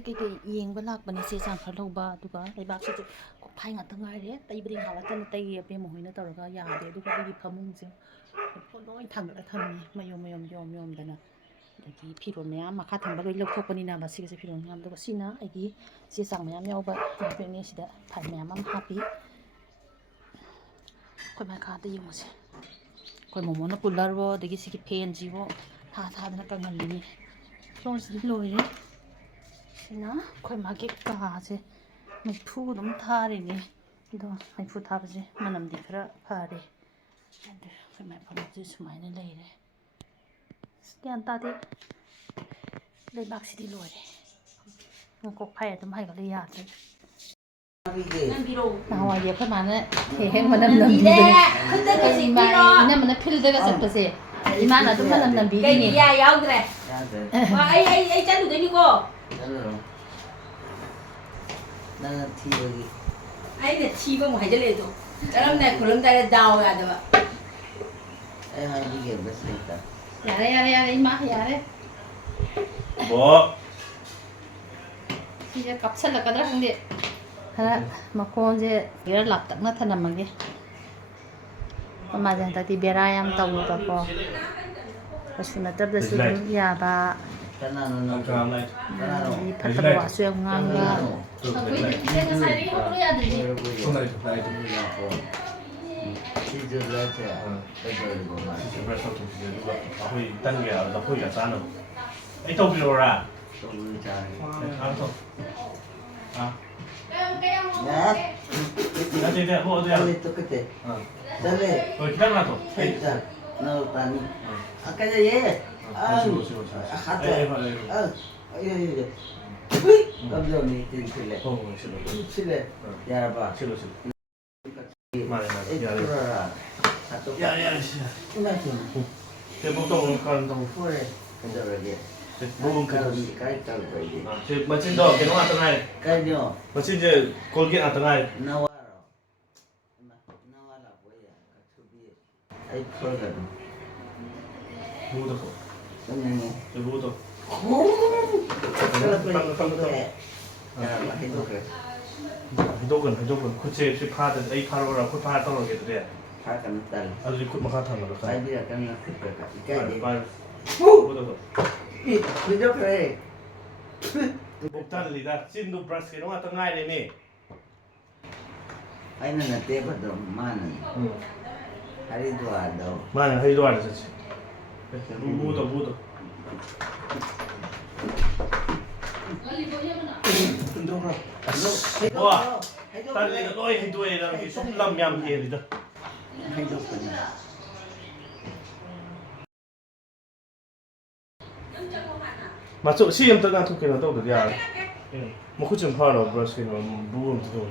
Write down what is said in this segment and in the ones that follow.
Kay yeng balak bani se sang khar loba aduga leibak se phai nga tangai re taibri hala tan tai pe mo hoina tawraga yade aduga igi phamung se loi thangla thamni mayom yom dana agi phiron maya makha thamba loi lokthopani na basi se phiron ngam duga sina agi se sang maya yawba pe ne sida phai maya am happy koi ma kha de yumse koi momo na pularbo degi sigi pen jibo tha dana kangalini floor si loi re sina koi magi kaase maifu dum thari ni do maifu thabase manam di khara phare ande koi mai pham ji sumaina leire skan ta de le bak si di loi re ko phai dum hai ga le ya tre nawa ye koi mana he manam nam di khutta ga si ma ina mana phil daga satpase imana dum manam nam bi ni ya yaudre wa ai chalu de ni ko 나는 티버기. 아이네 티버 뭐 해줄래도. 사람 내 그런 데에 나와야 돼 봐. 에 이게 몇이니까. 야래 이마 야래. 뭐? 이제 깝살라까드라 근데 하나 먹고 이제 얘를 납작 나타나만게. 엄마 전에 다 디베라양 타고 가고. 그래서 나더도 좀 야바. 나는 이 파트로 와서 영광가. 내가 살이 허브려야 되지. 감정이 들킬래. 실래. 야봐. 실로. 맞아. 야야. 끝났지. 대목도 간다고 후에 그저게. 부분 가지 가있다고 거기. 저 멋진도 개동 안 떠나요. 가죠. 멋진 이제 골기 안 떠나요. 나와라 뭐야. 같이 아이 풀어가도. 뭐도. 그냥 저 뭐도. 해독은 그치 파든 A 파로라 그 파 떨어지게 돼. 파กัน딸. 아주 그 막아 타는 거. 사이비야 그냥 그거가. 이게 빨리. 뭐도. 이 그저 그래. 목달리다 찐도 브라스 개동 안 떠나야 되니. 아이는 때부터 많은. 하리도 안도. 많이 하이도 안 했지. 뭐도. 와, 딸리가 너희 해도에랑 이 숨남냠 얘리다. 해줬구나. 맞죠? 시험 때가 토끼나 떠도 돼. 뭐 그쯤 파러 브러쉬 뭐 부분 도.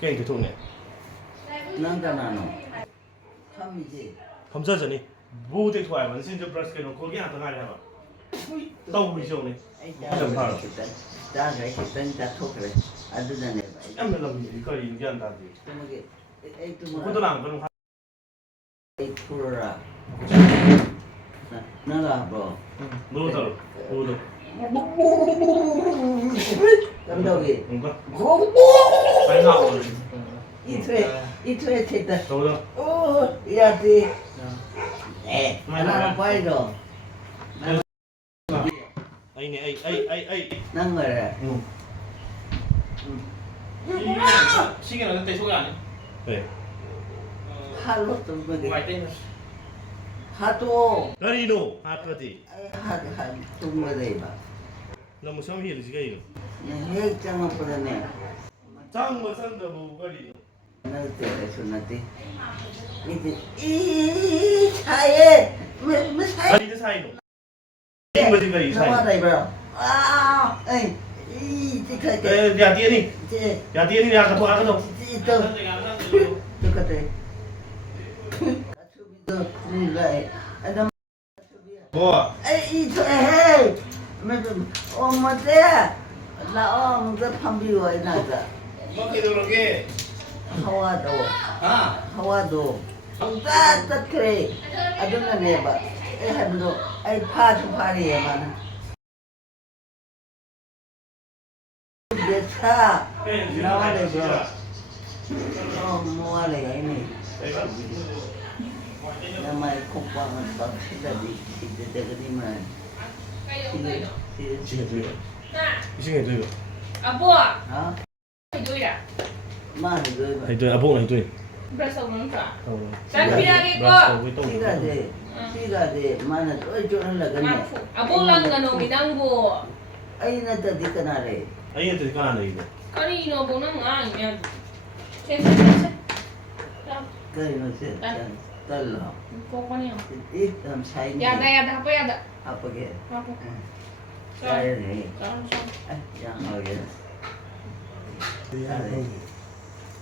게임 개통네. 난가나노. 참이지. 감사전이 모두 좋아요. 진짜 브러쉬는 거기 안 떠나려 봐. 또 위쇼네. 그쯤 파러. 자, 그래. 다 토크래. 아주잖아. 깜놀라 이거 인기한다지. 그게 에이 또 그것도 안 그런 에이 풀어라. 나가 뭐. 모두. 감독이. 뭔가? 고. 빨리 나와. 이틀에 됐다. 저거다. 오, 야지. 에, 나는 빨리도. 아이네. 난 거래. 시계는 그때 소개 안 해? 네. 하루 좀 거기. 갈 때는 하도. 가리노 아파디. 좀 거기 봐. 너무 섬히를 지가 이거. 핵장을 보내네. 장뭐 산다 뭐 가리. 날 때에서 나한테 이제 이 차에 왜 차에 가리도 사이노. 이거지가 이 사이. 나와라 이거. 아, 에이, 이 티켓. 야 디에니. 제, 야 디에니 야 가도 또 산적이 안 산적이 똑같아. 가츠비도 그래. 아담. 뭐? 에이, 이 차에 무슨 엄마들 나 엄마들 판비와 나가. 먹게 들어오게 하와도 따뜻해. 아줌마 내봐. 에 하면도 아이 파도 파리에만. 차 팬 나와래 지금 어 뭐하래 이네 나마이 콩빵은 막 치다니 이제 되거니만 시계 들고 Nè, 시계 들고 à vua, 어? phải đuôi à? 마는 거 hay tôi à bông này tôi Breast of them cả. Đang phi ra đi Brush cô. với tôm 피가 돼 마는 또 저런 Mà 나가네 phụ, à bố lăng gần nó bị đang bùa. 아이나 또 디까나래 anh ấy từ cái này rồi Có đi nó bố nó ngã nhỉ? Trên. 그리고 세 달러 Cô có nhiều. 이좀 차이네 Ya da, apa ya da? 아프게 Apa? 짜야네 Cho. 양하게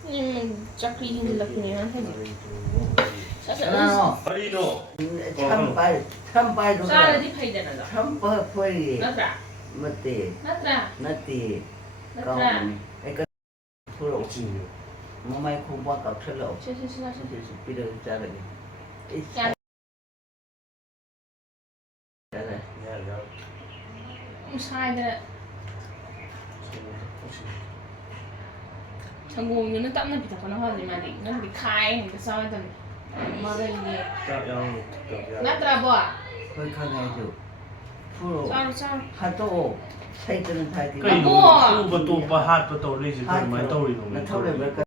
Nhưng mình chắc đi hình lực này nó thôi. Sao 아 파리노 참빨도 là đi phải đền rồi. 참빨 포이 Nát ra. 맞대 Nát ra. 나띠 Nát ra. 그러니까 프로 없지 뭐마이 공부가 필요 없어 Xin. 필요 없잖아 Dạ. 잘해 Không sai rồi. Thằng ngu như nó tắm nó bị thật nó hơn gì mà nó bị khai cái sao ấy thằng mà đây gì nát ra bò 거기 강해줘 프로 sao 하도 사이트는 다 cái gì nó bắt đầu bắt hạt bắt đầu lấy gì thôi mà tàu đi 나 rồi 타올에 몇가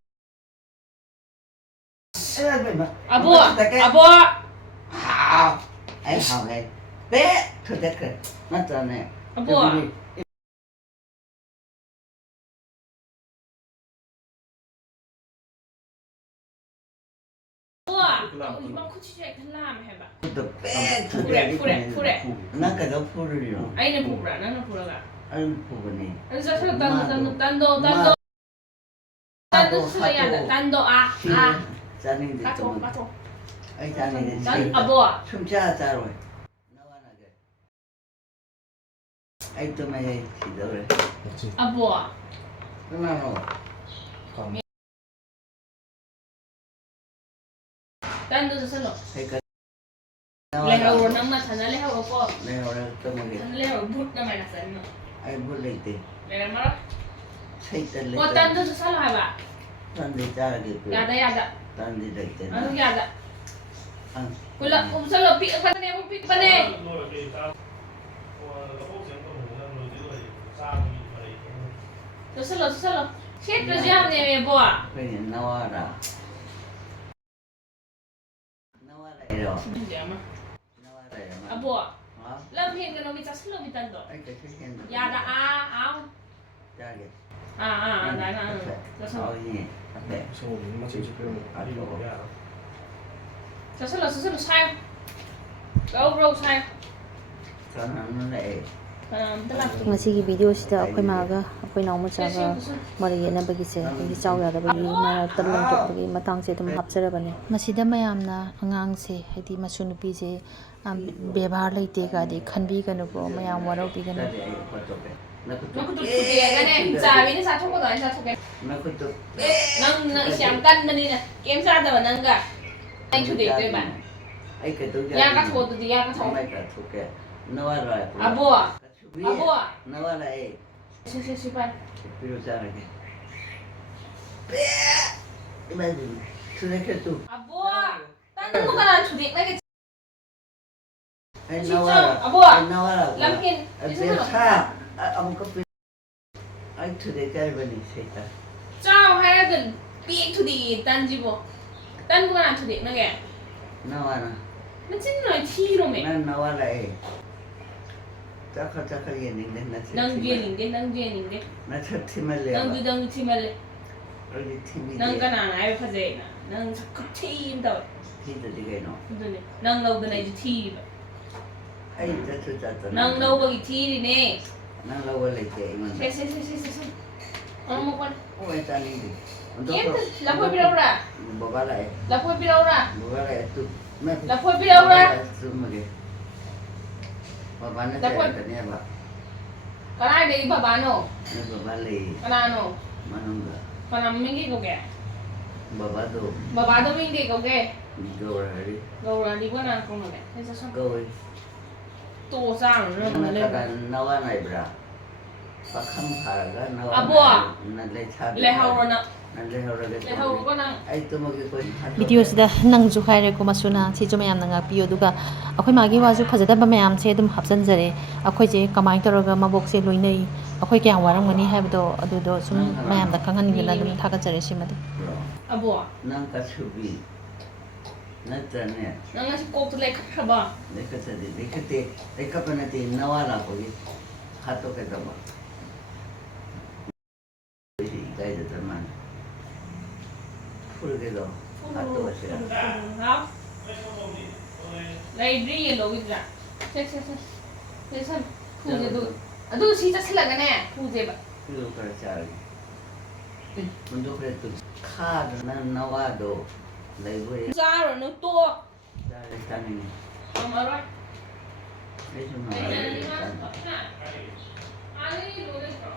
à bò 아이 하게 bé thôi 됐그 맞잖아 à bò 이만 코치에 칼라면 해봐. 또bé 풀에. 나까지 풀을요 아이는 부부라, 나는 부부가. 아이 부분이 그래서 서로 단도 수야다. 단도 아. 짜는데 가토. 아이 짜는데 단 아버. 춤자 자로 나와나게 아이 또 마이 시도래 아버. 그나노 단도 서로. 그러니까 레하고 남마 타나 레하고 거. 내가 오늘 또 먹게 레하고 붓나 말라 선. 아이 몰래대 레하 말아. 사이트를 뭐 단도 서로 해봐. 단데 자라게 야다. 단데 됐대 아, 야다. 아 Kula solo pi pa ne. Solo. Siết rồi giam này bò. 그냥 나와라 나와라 À bò. 어? Lâm hiện cái nó bị solo bị tan rồi. 아이 그 생겼는데 Ya da áo. 자게 Đấy là. Solo. 예 앞에 xong rồi nó chỉ cái đi rồi Solo sai. Go sai. 저는 내 Tức là ꯉꯁꯤꯒꯤ ꯚꯤꯗꯤꯑꯣꯁꯤꯗ ꯑꯩꯈꯣꯏ ꯃꯥꯒ ꯑꯩꯈꯣꯏ ꯅꯥꯎ ꯃꯆꯥꯒ ꯃꯔꯩ ꯌꯦꯠꯅꯕꯒꯤꯁꯦ ꯑꯩꯈꯣꯏꯒꯤ ꯆꯥꯎ ꯌꯥꯗꯕꯒꯤ ꯃꯔꯛꯇ ꯂꯣꯡꯊꯣꯛꯄꯒꯤ ꯃꯇꯥꯡꯁꯦ ꯑꯗꯨꯝ ꯍꯥꯞꯆꯔꯕꯅꯦ ꯃꯁꯤꯗ ꯃꯌꯥꯝꯅ ꯑꯉꯥꯡꯁꯦ ꯍꯥꯏꯗꯤ ꯃꯁꯨ ꯅꯨꯄꯤꯁꯦ ꯕꯦꯕꯥꯔ ꯂꯩꯇꯦ ꯀꯥꯏꯗꯤ ꯈꯟꯕꯤꯒꯅꯨꯀꯣ ꯃꯌꯥꯝ ꯋꯥꯔꯧꯕꯤꯒꯅꯨ nó cứ tụt cái này trả vì nó sao không có rồi sao không cái nâng xem cân bên đi nè kiếm ra rồi nâng cả anh chủ đề tôi bạn ya các thổ từ ya các thổ à bùa 나와라 에 xí bay 필요 잘하게 이만 수색해 또 à bùa ta nâng có là chủ đề này cái 나와라 làm hiền 차 아무것도 아이 투데 짧으니 세다 chào hay là gần bị chủ đề tan gì bộ tan có là chủ đề này kìa 나와라 nó chính là thi rồi mẹ 난 나와라 에 짜카 얘는데 nâng viên nhìn đi 나 첫팀을 내 nâng thi mà 여기 팀이 nâng cái nào này phải dễ nè nâng cấp thi đâu 팀들이 너 nâng đâu cái này thì thi 아이 짜짜짜 nâng đâu cái thi đi nè 난 나와라 이제 이만 xe ông một con 왜 짜는데 kiếm là phôi đâu ra 뭐가 라 là phôi đâu ra 뭐가 라 또 là phôi đâu ra 숨게 바바는 Là phôi- 짜야 봐 cái này đi bà bán nổ 바발리 cái nào nổ 마는가 còn làm mình cái cầu kẻ 바바도 bà bán cho mình đi cầu kẻ 이거를 cầu là đi qua nào không được thế sao 거기 tổ sao nữa mà lên 나가 나와 나이브라 Pakham kharaga nawa. Abo. Nalai chha. Lehorona. Nalai horaga. Lehoro nang. Ai tumagi koi. ꯚꯤꯗꯤꯑꯣꯁꯤꯗ ꯅꯪꯁꯨ ꯍꯥꯏꯔꯦꯀꯣ ꯃꯁꯨꯅ ꯁꯤꯁꯨ ꯃꯌꯥꯝꯅ ꯉꯥꯛꯄꯤꯌꯨ ꯑꯗꯨꯒ ꯑꯩꯈꯣꯏ ꯃꯥꯒꯤ ꯋꯥꯁꯨ ꯐꯖꯗꯕ ꯃꯌꯥꯝꯁꯦ ꯑꯗꯨꯝ ꯍꯥꯞꯆꯤꯟꯖꯔꯦ ꯑꯩꯈꯣꯏꯁꯦ ꯀꯃꯥꯏꯅ ꯇꯧꯔꯒ ꯃꯕꯣꯛꯁꯦ ꯂꯣꯏꯅꯩ ꯑꯩꯈꯣꯏ ꯀꯌꯥꯝ ꯋꯥꯔꯝꯒꯅꯤ ꯍꯥꯏꯕꯗꯣ ꯑꯗꯨꯗꯣ ꯁꯨꯝ ꯃꯌꯥꯝꯗ ꯈꯪꯍꯟꯅꯤꯡꯗꯅ ꯑꯗꯨꯝ ꯊꯥꯒꯠꯆꯔꯦ ꯁꯤꯃꯗꯤ Abo. Nang kasubi. Natrane. Nang ngasi kok tulay khaba. Lekatadi. Lekate. Lekapanati nawala ko. Hato ka dama. Gaya da taman. Full ke do. Hato ka siya. Ha? Library yellow with that. Check. Listen. Puje do. Adu si chaslaga ne. Puje ba. Pilo ka chari. Mundo preto. Khad na nawado. Library. Zaro no to. Dali tani. Amarai. Eso no Ay, vale. Ali lo le tro.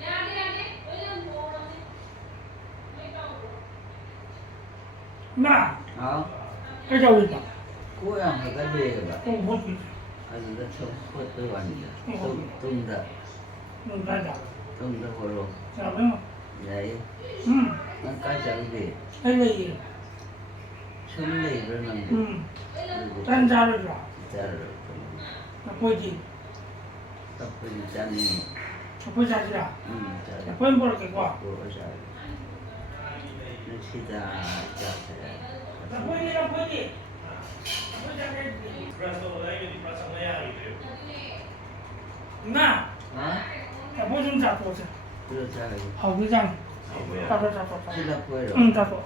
Ya. Oye mo ni. Mai ka. Na, Ha? cái đâu vậy? Ko yang ka de ba. Không hút gì, Azu da chok khot de wani da. Tum da. không ra đâu. Tum da horo. Sao đấy mà? Yai. Nang ka chang de. Cái gì? Chum nei ro nang. Tan ra rồi rồi. Char. Nó quay gì? Tap ni chani. Nó quay ra chưa? Char. Nó quên bỏ cái quả. Ko char. Ni sida cha. Nó quay đi, nó quay đi. Nó quay ra cái gì? Na, Ha? nó quay xuống chặt rồi. Pilo char. Hầu cái răng. Chặt rồi. Sila ko ro. Chặt rồi.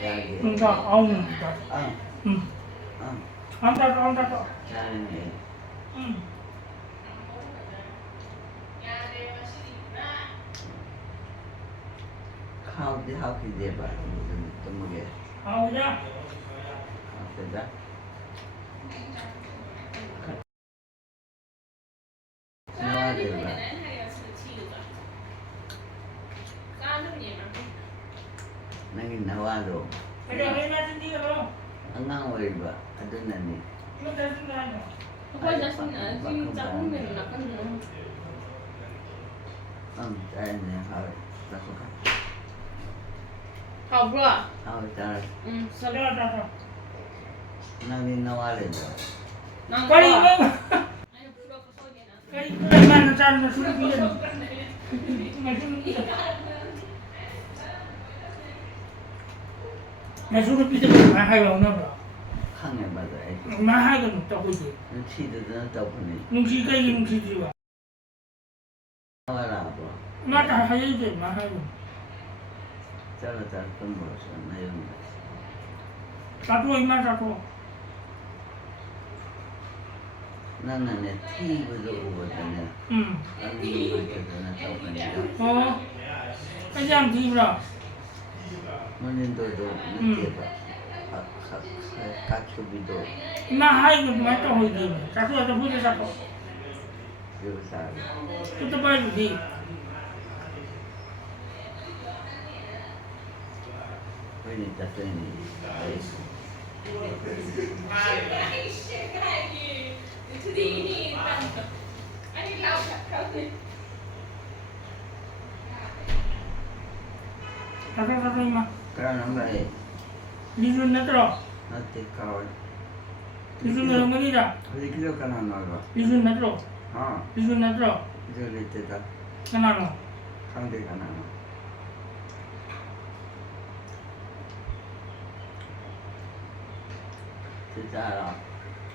Char. Chặt, ông chặt. Ang. Ông chặt rồi. Char ni. How ki de ba. Tumage. Hầu nhá. After that. Nawa de ba. Nangin nawa do. Cái đó lấy ra xin đi rồi không? Angang oi ba. Aduna ni. Nó ra xin ra nhỉ? Ko ja sin jin chang men na kan. Chai ni how. Tako ka. How bro? How char. Sab. Ra. Nangin nawa le do. Nang Cái gì đấy mà? Ai pura ko so ni na. Cái mà nó ra nó xuống đi. Mày xuống đi thì mà hai lần nữa rồi. Khang ne ba da. Mà hai lần tao quay gì? Ni chi de da tau ni. Nung chi cái gì nung chi gì vậy? Nawa la ba. Mà ta hay gì mà hai lần. Char char tum bo sa na yun. Ta tôi mà ta tôi. Nana ne ti bu do bu da ne. Ang ni ba ka na tau ni. Ờ. Cái gì gì rồi? Manin do do ni ke ba. Ka chu bi do. Mà hai lần mà tao hồi gì? Ta tôi vui ra tôi. Yo sa. Tôi bay gì? Ko ni ta te ni. Today ni ani lau ka ni. Ta tôi mà. Kara number e. Đi xuống nữa rồi. Na te ka wa. Đi xuống nữa mới đi ra. Hadi kilo ka na na ba. Đi xuống nữa rồi. Ha. Đi xuống nữa rồi. Jo le te ta. Cái nào rồi? Khang de ka na. Te ta ra.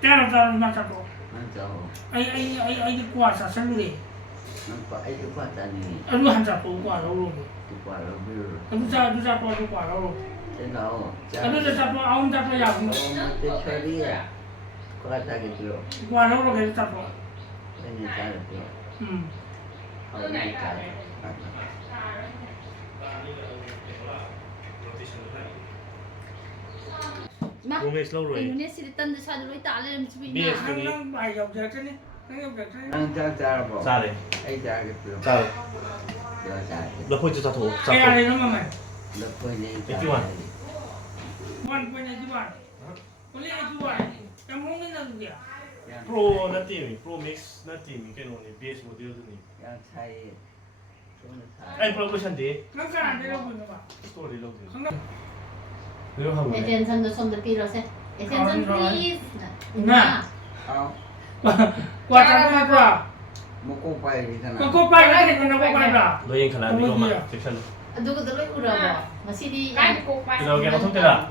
Cái nào tao mà ta tôi. Na cha ho. Ai đi qua sao sáng đi. Na pa ai tu pa ta ni. Anh luôn hành trả tôi qua đâu rồi. Tu pa ro bi ro. Anh ra qua đâu qua đâu rồi. Te ka ho. Anh ra qua ông ra qua Oh, te chori ya. Ko ta ke tu. qua đâu rồi cái ta tôi. Te ni ta ro tu. Ha ni ta. 마 Roommates lâu rồi. 인도네시아 딴데 사는 거 있다 알레르기 집이 있나? Yes. Anh bài dọc giờ cái này. Anh dọc giờ cái này. Nang cha ba. Cha đấy. Ai cha ke tu. Cha. Yo cha. Lập hội cho cha thủ. Cái Cha thủ. này nó mà mày. Lo ko ni. Cái gì mà? Quan quên này chứ bạn. Có lẽ chú bạn. Em muốn cái nào gì à? Ya 프로 나티 프로 믹스 나티 걔는 베이스 모델들이 양 차이 좀 아니 프로포션데 항상 내려 보는 거 봐. 스토리 로드 항상 그거 하고 attention도 손도 빌어세. attention please. 나. 아 과자 먹어. 먹고 봐야 되잖아 먹고 빨리 되는 거 먹어라. 너희 칸나 이거 막 섹션 누구도 왜 울어봐. 마시디. cái cục bạch 그다음에 어떻게 되나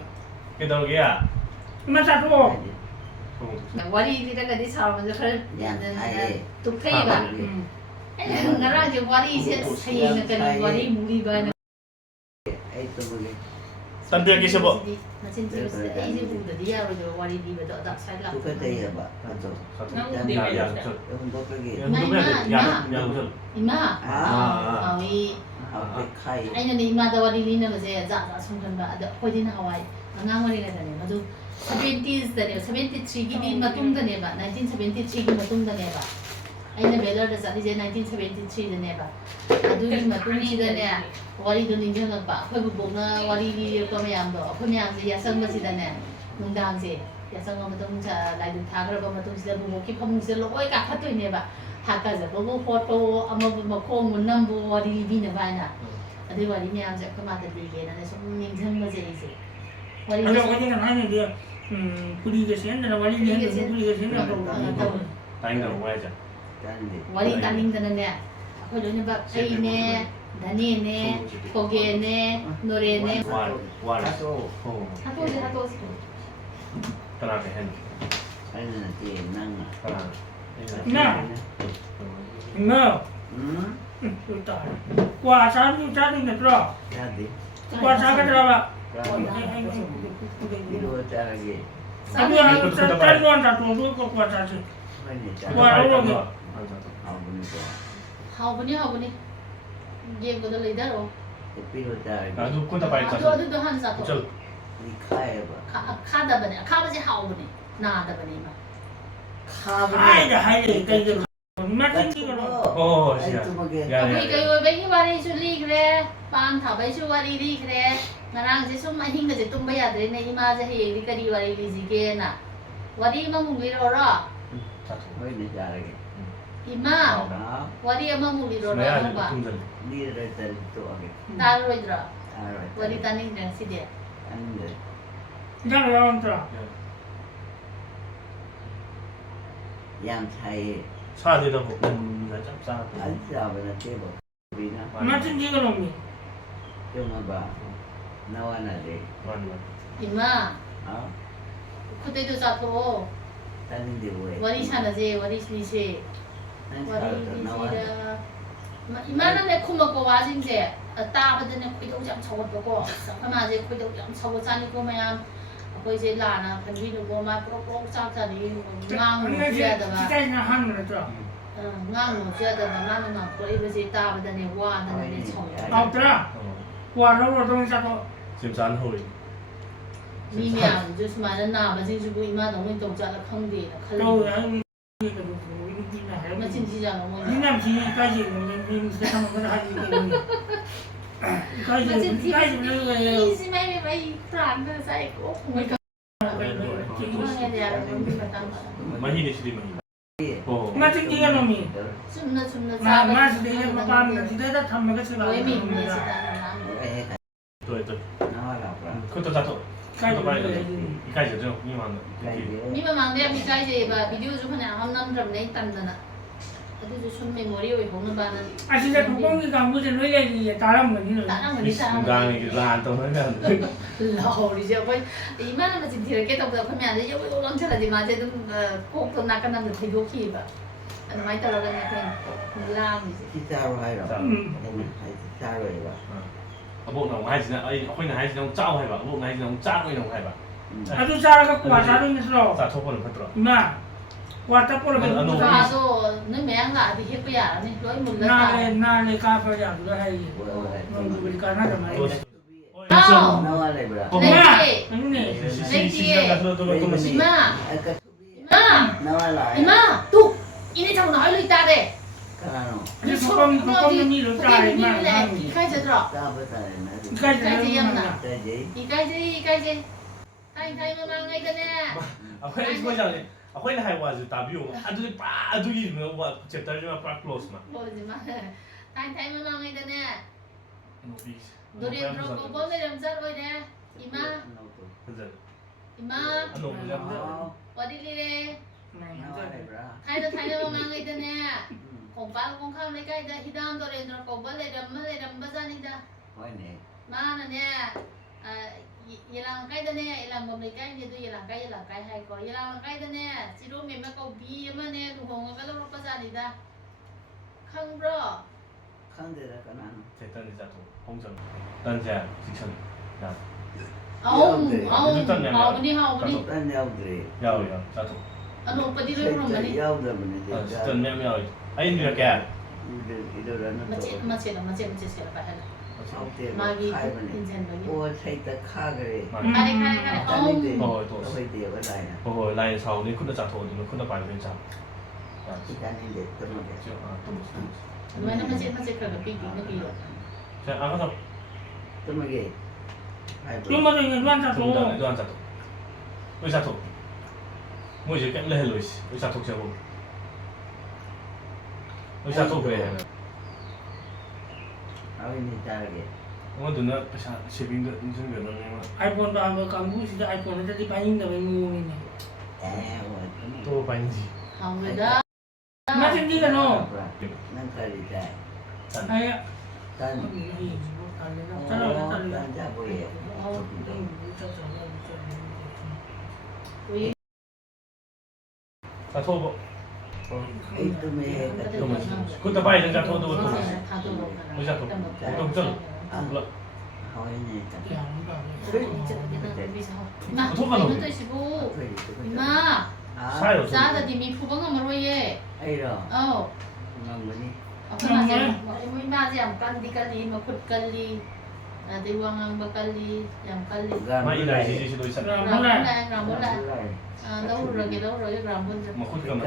그다음에야 맞아 줘. 와리리다가디 사람들 그래. 양 차이 뚝페이가. ngara je wari se sayeng kan wari muri ba na. ai to bagi 담배 계셔 봐 machin ji se ai je bu da dia ro je wari di ba da sai la. tu ka tay ba ato 야야 yung do ka gi 야야 ima ah awi ha pe khai aina ni ima da wari ni na ba je za za song kan ba da khoi din hawai angang wari ga ne madu 70s da ne 73 gi di matung da ne ba 1973 gi matung da ne ba aina belar da sali je 1973 da ne ba adu gi matung ji da ne wari do ning jang ba khoi bu bong na wari ni ko mayam do khoi mayam je ya sang ba si da ne nung dang je ya sang ma matung cha lai du tha ga ba matung si da bu ki pham se lo oi ka khat toi ne ba ha ka ja bo photo ama ma khong mun nam bu wari bi ne ba na adu wari mayam je ko ma da di ge na ne so ning jang ba je je wari 아니 어디가 나는데 우리가 생각나 우리가 생각나 다행이다 먹어야지 kan di wari taning da ne ko do ne ba ai ne dani ne koge ne nore ne 와 ato hato je hato 따라게 해 ai na ti nang 따라 나 너 좋다 과자는 자는 거 들어 jadi 과자가 들어봐 itu cara gi 아니 짤짤한 다 도도 거 과자지 ini 와, cara 이거 apa ni ko haubani game ko da le da ro tapi itu cara gi 나도 콘타 빨리 ado 짰어 ado do han sa to 저 ni khai ba kha da bane kha ba je haubani na da bane ma 하이다 하이다 이거 맞지 이거 어, ai 시야. tu bagi 야, Kami 야, kayo ba yung wari su li kre, pang thabay su wari li kre, ngarang si sum mahing na si tumbaya dre na ima sa hiyeng li kari wari li sige na. Wari ima mong liro ro, ini cara gi ima, ah wari ima mong liro ro, 내가 ano ba? 좀 전에 ni re tar tu agi Taro ro dra, ah wari taning na si dia. ande 이거 나온 들어 yang chai 사야 되다 보면 나 짭싸 ai sao ba na te ba bi na 맞지 이거 놈이 cuma ba nawana de 맞네 Ima, ah kute do sa to, tani di we wari sana je, wari li se, nan wari sa li ta se nawana da. Ima na ne kuma ko wa jing je, ta ba de ne koi do jam chawat ko, sa ma je koi do jam chawat sa ni ko mayam. Koi je lana khanbiganu ko ma pro pro sa sa ni ngang mo sia da ba. 진짜 하는 거 들어 ngang mo sia da ba ma ma ko i ba je ta ba da ne wa da ne chong. 나오더라 과로로 동사도 지금 산 후에 mi myang ju sma da na ba jing ju bu ima dong ni tong cha la khang de na khal. 또 여기 Ma chin ji ja no mo. 그냥 지금까지 이 세상은 그냥 하지 Ma chin ji 이까지 ji si mai me bai pran da sai ko mo ka. Ma ne ya ro mo ba ta ma. 마히네 시리 마히 어 맞지 이거 놈이 Sum na sa ba. 맞지 이거 뭐 밤에 진짜 탐 먹을 수 Oi mi me si 있는 ta na. 또 nawana pra 그것도 다to 그것도 빨리 이까지 좀 이만 kai Mi ma mang de mi kai je ba video ju khana ham nam ram nei tan da na. Adu ju sun memory oi hong na ba na. 아 진짜 독공기가 무슨 원래 다른 거니는 Ta na mo ni ta. 중간에 그 란도 하면 Lâu đi chứ quay ý mà nó mà chỉ thiệt cái tập tập phải mẹ đấy chứ tôi lăng chân là gì mà chứ cô tôi nãy cái năm được thấy đôi khi mà anh máy tao là cái này quên làm gì kita ro hai ro ini hai kita ro ba bộ nào hay gì nè ấy khuyên là hay gì nó trao hay bảo bộ này nó trao hay nó hay bảo 아주 잘하고 과자는 있어 자 초보는 받더라 마 왔다 보러 tôi 가서 vào rồi nó mẹ ăn lại thì hết bây giờ nên lỗi một lần 나래 나래 가버려 그거 해 we we 우리 가나다 말이야 nawana bra này 시시시시 가서 또 chị ma akat ma nawana ma tu ini thằng nói lời ta đây karano 이 소금 미로 짜리 마 cái cái gì đó ta ba ta na 이까지 ta je cái gì anh thấy mà mang ngay cái này 아 회의 거잖아 ꯑꯩꯈꯣꯏꯅ ꯍꯥꯏ ꯋꯥꯁꯦ ꯇꯥꯕꯤꯌꯨ ꯑꯗꯨꯗꯤ ꯄꯨꯔꯥ ꯑꯗꯨꯒꯤ ꯆꯦꯞꯇꯔꯁꯤꯃ ꯄꯨꯔꯥ close ꯂꯣꯏꯁꯤꯃ ꯊꯥꯏ ꯃꯃꯥꯡꯉꯩꯗꯅꯦ ꯅꯨꯄꯤꯁꯦ ꯗꯣꯔꯦꯟꯗ꯭ꯔꯣ ꯀꯧꯕ ꯂꯩꯔꯝ ꯆꯠꯂꯣꯏꯔꯦ ꯏꯃꯥ ꯐꯖꯔꯦ ꯏꯃꯥ ꯑꯅꯧꯕꯁꯦ ꯌꯥꯝ ꯐꯖꯔꯦ ꯋꯥꯔꯤ ꯂꯤꯔꯦ ꯅꯋꯥ ꯂꯩꯕ꯭ꯔꯥ ꯊꯥꯏꯅ ꯃꯃꯥꯡꯉꯩꯗꯅꯦ ꯀꯣꯡꯄꯥꯜ ꯀꯣꯡꯈꯥꯝ ꯂꯩꯀꯥꯏꯗ ꯍꯤꯗꯥꯝ ꯗꯣꯔꯦꯟꯗ꯭ꯔꯣ ꯀꯧꯕ ꯂꯩꯔꯝꯕꯖꯥꯠꯅꯤꯗ ꯍꯣꯏꯅꯦ ꯃꯥꯅꯅꯦ ꯌꯦꯂꯥꯡꯀꯥꯏꯗꯅꯦ ꯌꯦꯂꯥꯡꯕꯝ ꯂꯩꯀꯥꯏꯅꯦ ꯑꯗꯨ ꯌꯦꯂꯥꯡꯀꯥꯏ ꯍꯥꯏꯀꯣ ꯌꯦꯂꯥꯡꯀꯥꯏꯗꯅꯦ ꯆꯤꯔꯣꯃꯦꯝꯃ ꯀꯧꯕꯤ ꯑꯃꯅꯦ ꯂꯨꯍꯣꯡꯉꯒ ꯂꯧꯔꯛꯄꯖꯥꯠꯅꯤꯗ ꯈꯪꯕ꯭ꯔꯣ ꯈꯪꯗꯦꯗ ꯀꯅꯥꯅꯣ ꯇꯟꯁꯦ ꯆꯥꯊꯣꯛ ꯍꯣꯡꯖꯜꯂꯨ ꯇꯟꯁꯦ ꯆꯤꯛꯁꯜꯂꯨ ꯌꯥꯔꯦ ꯍꯥꯎꯕꯅꯤ ꯇꯟ ꯌꯥꯎꯗ꯭ꯔꯦ ꯌꯥꯎꯋꯤ ꯆꯥꯊꯣꯛ ꯑꯅꯣꯛꯄꯗꯤ ꯂꯣꯏ ꯎꯔꯝꯃꯅꯤ ꯌꯥꯎꯗꯕꯅꯦ ꯇꯟ ꯃꯌꯥꯝ ꯌꯥꯎꯋꯤ ꯑꯩ ꯏꯟꯕꯤꯔꯛꯀꯦ 이대로 ꯃꯆꯦꯠ ꯁꯦꯠꯂ ꯄꯥꯏꯍꯜꯂ 아웃대 마기 카이버네 인생적인 오 사이다 카그레 가래 아닌데 어, 또 어이 되어 라이나 ꯍꯣꯏ ꯂꯥꯏꯟ ꯁꯥꯎꯅꯤ ꯈꯨꯠꯅ ꯆꯥꯊꯣꯛꯑꯗꯤ ꯈꯨꯠꯅ ꯄꯥꯏꯕꯅꯤ ꯆꯥ 기다리는데 떠나게 ꯑꯗꯨꯃꯥꯏꯅ ꯃꯆꯦꯠ ꯈꯔ ꯄꯤꯛꯅ ꯄꯤꯔꯣ 아가서 떠나게 ꯆꯨꯝꯕꯗꯣ ꯏꯟꯖꯥꯡ ꯆꯥꯊꯣꯛꯑꯣ 이거 안 짜도 왜 짜도 뭐 이제 깽래 헬로 있어 왜 짜도 제고 왜 짜도 그래 아버님 따르게 뭐 누나 쉐빙도 인증 변호는 ไอโฟนบางเบอร์กัมพูชาไอโฟนจะที่ไปยิ่งแต่ไปงูนี่เนี่ย 에어 또 반지 เอาเลยเด้อ มาจริงๆกันเนาะ 난 따르자 ไอ้อะ 딴 ตลอดตลอด 딴 자보에 짜토 에이 뜸에 그것도 봐야 돼 짜토도 또 다도 왜 짜토 또 좀 하와이네 อย่างนี้ก่อน 나 이거 드시고 임마 사요 짜다 님이 부방은 뭐로예 에이로 어 뭐니 apa macam imma yang kali makut kali ada uang bakali yang kali 많이 나이 지지도 있어 เราเมื่อไหร่ đâu rồi rambut 뭐 코트가 맞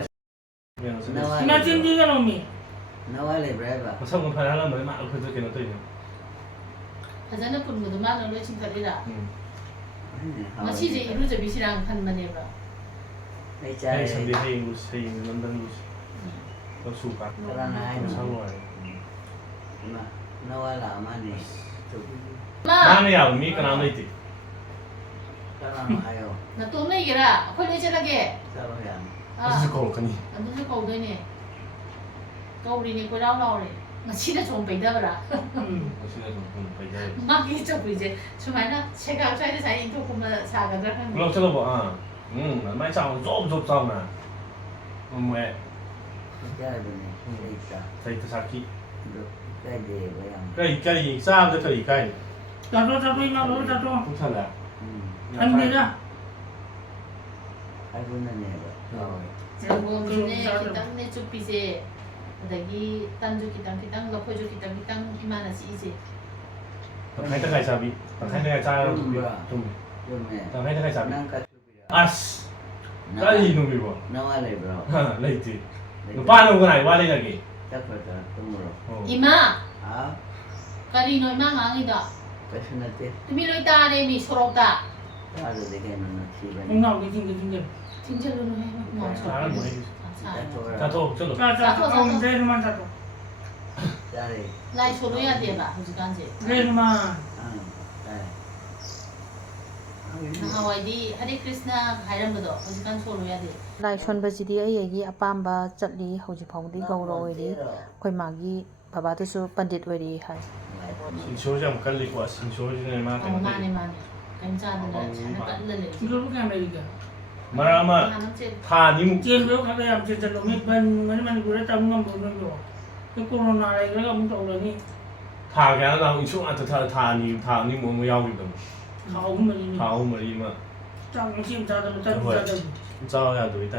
มาจริงๆกันเนาะมี 나와래 브라이바 뭐 성분 팔아라 뭐 막 그렇게 되는 또 있는 하자는 분 모두 말로 놓친 거리라 하와이 마치 이제 이루저 비시랑 한 번에 봐 에이 헤이 짜리 선비 헤이 루스 헤이 런던 루스 또 수가 상로에 나와라 마니 나는 미 그나마 있지 따라나 아요 나 또 내기라 콜레 제라게 따라야 무슨 거 거니 안 무슨 거 오더니 거울이니 꼬라오 나오래 나 진짜 좀 베다더라 อืม 무슨 좀 보이자 막 이제 이제 주말에 제가 outside 잘 인도 보면 사가더라 그럼 저도 뭐 많이 싸움 좀 싸움나 왜 짜리네 있다 데이트 사기 까지 뭐야 그래 이까지 싸움도 더 이까지 จัดโต๊ะจัดโต๊ะอีกมาโต๊ะจัดโต๊ะ 못하다 อันนี้นะ 알고는 내가 제가 뭐 기땅 내 주비제 여기 땅주 기땅 러포주 기땅 이만하지 이제ให้ตั้งใจซาบิให้ตั้งใจจ้าจุ่ม 좀해 ต้องให้ตั้งใจซาบิ 난가 아씨 빨리 이놈이 뭐 나와래 브라 레이트 너 빠는 건 아니 와 되냐기 딱벌다 똥으로 이마 아 까리 너 이마 망이다 까시나테 미로 있다네 미 소록다 따로 되게는 มึง 집에 เอาจริงๆจริง 진짜로는 해 뭐 나는 뭐 해주지 따토라 자토 저도 ๆจ้าจ้าเอาเรนมันจัดโต๊ะ 짜리 라이 소로야 돼봐 호지간지 เรนมา 아 짜리 하와이디 하리 크리스나 하이람보도 호지간 소로야 돼 ꯂꯥꯏ ꯁꯣꯟꯕꯁꯤꯗꯤ ꯑꯩꯒꯤ ꯑꯄꯥꯝꯕ ꯆꯠꯂꯤ ꯍꯧꯖꯤꯛ ꯐꯥꯎꯕꯗꯤ ꯒꯧꯔ ꯑꯣꯏꯔꯤ ꯑꯩꯈꯣꯏ ꯃꯥꯒꯤ ꯕꯕꯥꯗꯨꯁꯨ ꯄꯟꯗꯤꯠ 어ꯣꯏꯔꯤ ꯍꯥꯏ 신쇼지 한번 깔리고 신쇼지는 막 마네 괜찮은데 잘 깔려래 คุณรู้แค่ไหนอีกอะ 말아마 타님 เจียนเดี๋ยวเขาพยายามจะลงให้เป็นมันกูได้จำงำผมอยู่คือโควิดอะไรแล้วก็มึงตกเลยนี่ 타게 하나 인충한테 타님 뭐 야우기도 เขาขึ้นมาอีก 타오머리마 จ้างชิมจ้าแต่จ้าจ้า 짜야도 일단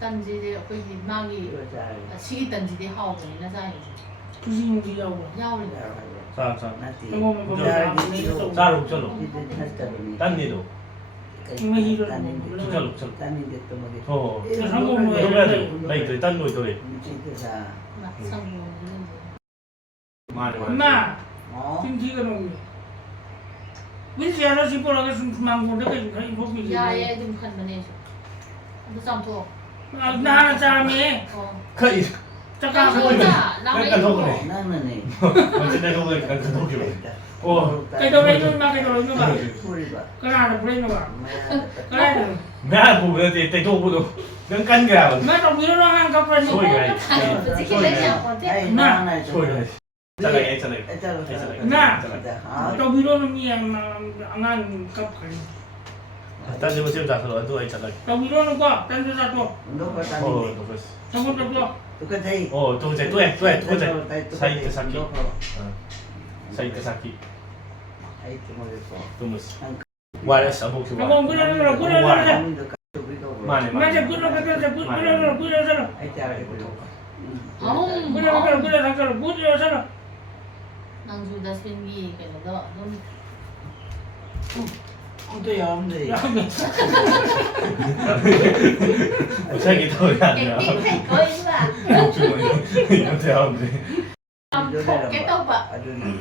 딴지데 거기 막이 짜리 시기 딴지데 하오거니 나 사이 คือสิ่งที่เรา 야오리 자자 나티 짜로 저로 이제 탈다더니 딴니도 딴인데 또 뭐게 어 한국 레이트 딴 노이 도래 미치겠다 막상 말이 มา 어 ทิ้งที่กันลงวิทยาเราสิพวกเราก็มังคนได้กันให้พวกมี 야얘 좀 간만에 ดูจอมถูก 나는 짬이 可以 잠깐 약간 더그래 나는 어제 내가 오늘 약간 더그래 오 깨도레는 막 깨도레는 막 소리가 그나는 브레이는 막 그래 mẹ bù nó thì tay đô bù đồ nó cắn gà mẹ đọc video nó ăn cà phê xôi gà chỉ khi lấy nhau còn tiếp ai Nè. này xôi gà trả lại trả lại Nè. Hả? đọc video nó như ăn ăn cà phê 딴 집은 지금 다 그거 또 trả lại đọc video nó qua tên tôi ra tôi Nó có ta 어 đi 또 그랬어 xong rồi đọc tôi tôi có thấy 또 이제 또 이제 사이트 사키 사이트 사키 ai cái mà có 또 무슨 와래 사복 좋아 Không, cứ lên rồi, cứ lên rồi. không được cái tôi biết đâu rồi 많이 mẹ sẽ cứ nó cái sẽ cứ lên rồi ai chả cái tôi ông cứ lên rồi nàng dù đã xuyên gì cái đó luôn không tôi không gì 자기 더 cái 아니야 tiếng hay coi chứ à 이거 대한데 cầm thuộc cái tông ạ ở đây này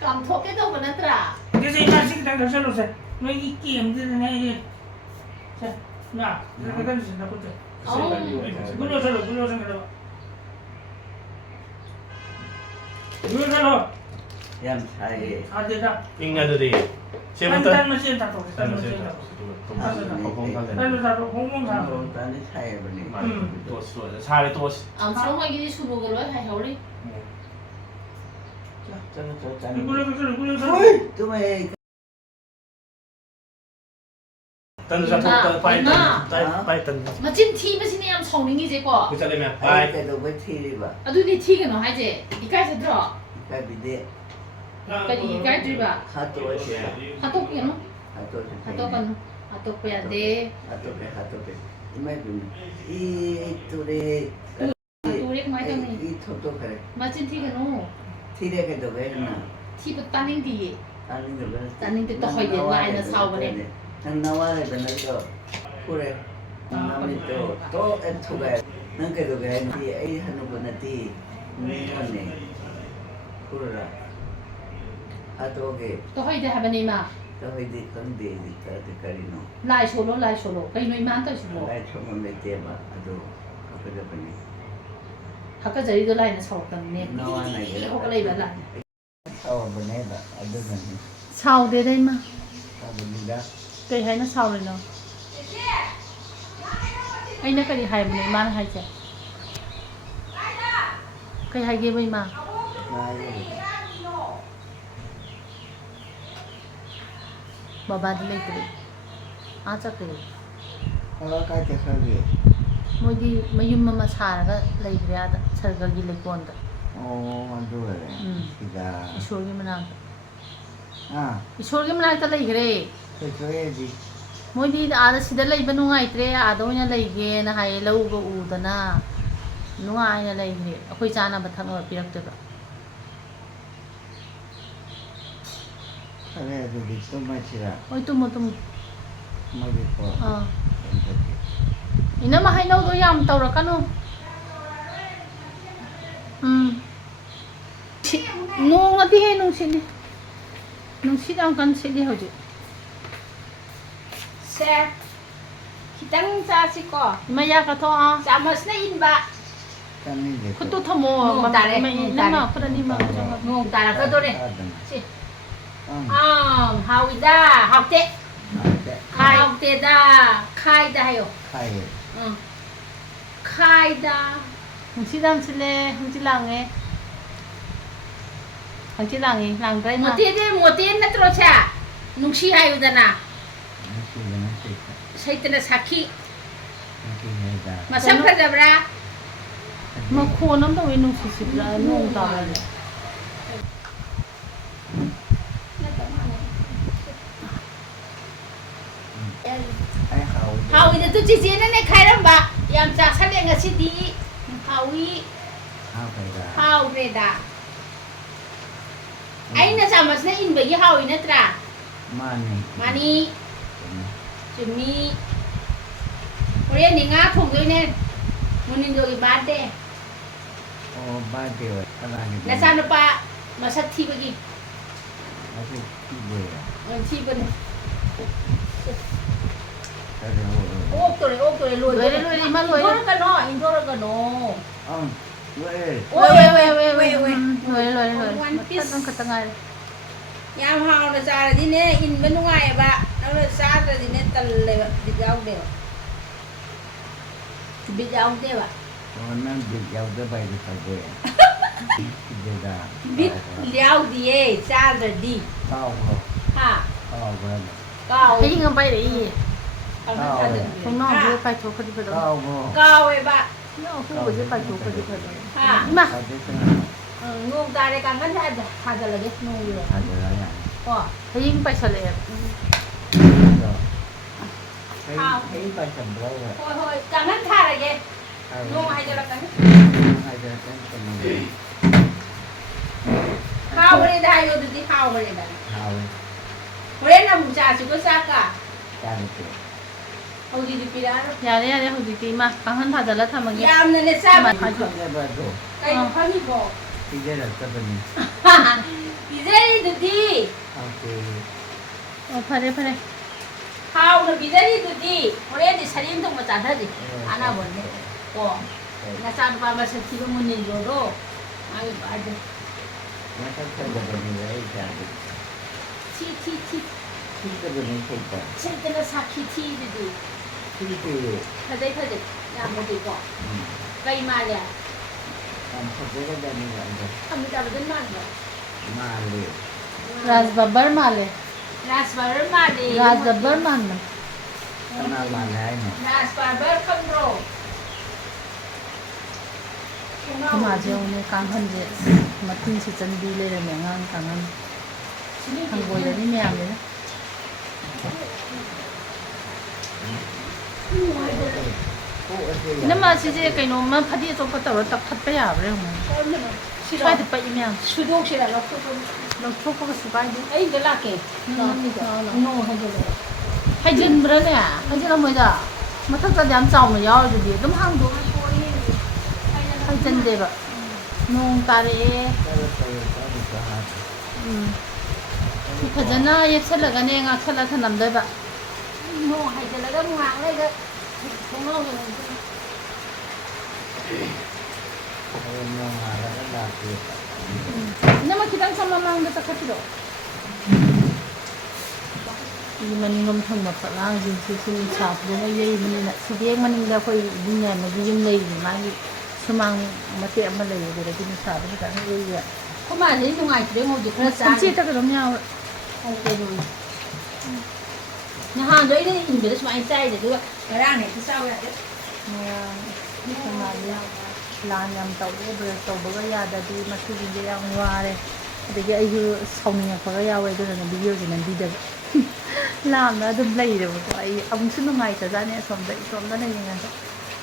cầm thuộc cái tông của nó ra cái gì mà xin thằng sao rồi nó ý kiểm thế này nè cái gì nó cũng thế cứ lên rồi em thấy 아 내가 잉여들이 딴 시험부터 맛이 다 또. 딴 맛이 다 또. 공공사. không ta đi thay bên này 또 수어 살이 또 ông sống anh cái sụp cái lối hay hậu đi cho nó cho cha 꿀려. ôi tụi mày 딴 잡고 빨리 딴 mà trên thi mà xin em sống mình như thế quá 그 자리면 ai 빨리 cái đồ với thi đi bà à tôi đi thi cái nó hay thế đi cái gì đó cái bị đế cái gì cái gì bà hai tuổi thì hạt tốt cái nó hai tuổi thì hạt tốt còn hạt tốt bây giờ để hai tuổi mấy bên ý tụi đi tôi biết mấy cái này ý thôi cái mà trên thi cái nó thi đây cái đồ với nó thi bật tan linh gì anh đi được tan linh thì tôi hỏi điện lại là sau cái này thằng nào ấy bên đó rồi kure nó mới to em thu về nó cái đồ cái thì ấy hắn nó bên thì mình còn này kure ra à tôi cái tôi hỏi để hai bên này mà tôi hay đi con đi cái cái nó lại số lô cái nơi mang tới số lô lại cho mình để tiền mà đó cái đó bên này học cái gì tôi lại là sáu tầng nè nó này học cái này vẫn lại sau bên này là ở đây mình sau đây đây mà sau bên này đó cái hay nó sau rồi nó anh nó cái gì hay mình mang hay chứ cái hay kia bên mà bà đi lấy cái chắc cái nó cái gì mỗi đi mấy yum mà xả cái lấy cái đó xả cái gì lấy con đó anh rồi thì là số cái mình làm à số cái mình làm ta lấy cái cái gì mỗi đi à sida lấy bên ngoài tre à đâu nha lấy cái na hay lâu cái u đó na ngoài nha lấy cái khơi cha na bắt thằng ở phía trước cái này thì tôi mới chỉ là ôi tụm mới đi qua ina mà hay nấu tôi yam tàu ra canu nung là đi hay nung xịt ông cần xịt đi hồi chứ xe kitang sa si ko mà ya cái thọ sa mas na in ba cái này thì cứ tôi thầm mồ Nung ta đấy, mày nung năm ta nào cứ đi mà ngong ta la ka to re si à hawida hawte hawte da khai da yo khai khai da không xịt làm xịt lệ không xịt lang nghe không xịt lang nghe lang cái mà mo te na tro cha nung si hawida na nó sai te na sakhi cái này là ma sam kha da bra mà khô lắm đâu nung xịt ra nung tao rồi ai hậu hawida tu chi chi na ne khai ram ba yam cha sa le nga si di hawi hậu phải là haw re da ai na sa mas na in ba yi hawi na tra mani chumi Korea ni nga thong doi ne munin do ibad de ô ba điều cái này na sa no pa masat thi ba gi nó thì gì à thi ba ne 옥돌이 로이 이만 로이. 인도라가노 좀 갔다가 야 하우나 자라디네 인베 누가이바 나는 자라디네 딸레 비자우데요 비자우데와 Orang jauh ke baik saja. Beda. 빗 랴우디에 자라디 Kau loh. 하 Kau berapa? 까오 hay ngâm bay đấy không nó dưới phải chỗ cái gì đó Kau loh. 까오에바 nó không có dưới phải chỗ cái gì đó 하 mà Kau tu tengah. ngông ta đây càng ngắn ra là cái ngông rồi Ada lah yang. hay ngâm bay sợi lẹ Thấy macam berapa? thôi thôi càng ngắn tha là cái ngông hay cho là càng Ada kan teman. hao cái đây rồi thì hao cái này Kau 그래 나 문자 주고 싸까 cari tu. 어디 집이라 야래 hꯧ지기 mà 강한 다 잘라 타면 야 없는 내 싸마 Macam apa tu? 까이 파니고 Tiga ratus bani. 비자리들이 Okey. 파래 하우는 비자리들이 우리 살인도 못 잘하지 안아 보네 나 싸도 봐봐 세티가 문인 줘도 아이 맞아 Macam kerja bani lagi cari. 티티티 Tiga bani kita. 칠때는 사키티들이 Tiga. 타제 야 뭐지 이거 까이 말이야 Kamu kerja bani lagi. 합니다 무슨 말이야 Malu. Raj Babbar माले 라스바를 말이 राजबब्बर मानना Kenal mana ini? 라스바를 컨트롤 हमारे उन्हें Kangan जे मतीन से चंदी ले रहे हैं आंग Kangan हम बोल रहे नहीं मैं आगे ना नम्मा चीज़ कहीं नो मैं फटी तो पता हो तब फट पे आ रहे हूँ शायद पे ही मैं 수동시라 넣고 लोग छोको को सुखाई दे 에이 들라게 no 해줘요 hay dân bữa này à hay dân mới ra mà thằng ta dám chào mà giàu rồi đi đúng hàng đồ hay dân đây vậy nông ta đi Kalau saya tahu bahan. thì thật ra nó yết chất là cái này ngạc chất là thằng nằm đây vậy नो 해줘라가 무항 내가 동호는 Kalau mau ngarang kan lagi. nhưng mà khi đang xong mang được tất cả rồi thì mình ngâm thằng một phần lang gì thì xin chào với ngay dây mình là sự việc mình là phải đi nhà mà đi dùng này mà đi mang mà tiệm mà lấy để đi chào với cả ngay dây 그만 이 동안 그래 뭐지 그래서 không chia tất cả giống nhau nhà hàng đấy đi nhìn biết mà anh trai để được cái đang này cứ sao vậy laan yam tawde break tawbaga yadadi masuginde yam ware adagi ayu sawningakpaga yawe aduna video ji nambidaba lamna adum leirabako ai amusu nungaitazane asomda isomdana yengada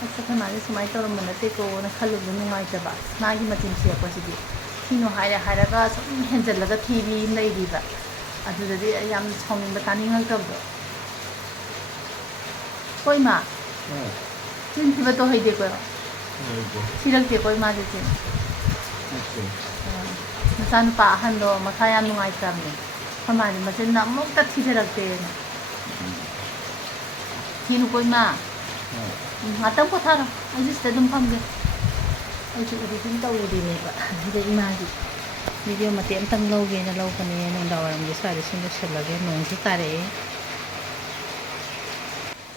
asakhamani sumai tawramba nateko na khallubu nungaitaba magi machin siyakpasidi kino hairaga sum henjallaga tv leiriba adudadi yam sawningba taningaktabdo koima tintiba to haideko sirakte koy ma dite nasan pa hando masaya nungai tamne kamani masin na mokta thirakte kinu koy ma ngatam ko tharo ajis ta dum phamge ai chu ri tin taw ri ne ba de imagi video mate am tang loge na lo kane nong dawaram ge sare sin de shalage nong si tare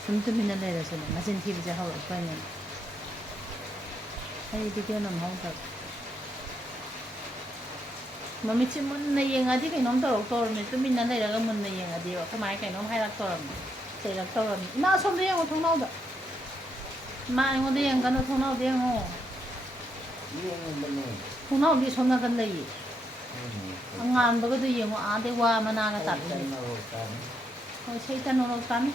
sum tu mina le ra sene masin thi je haw pa ne ai video nam hong ta mami chi mun na yenga di kai nom ta ro tor me tu min na lai ra ga mun na yenga di wa kamai kai nom hai rak tor sei rak tor na som de yang thong nau da ma ngo de yang kan thong nau de ngo Ini yang benar. thong nau di som na kan lai angan ba ga du yengo a de wa ma na la tat Kan mau kan. oi sei ta no ro tan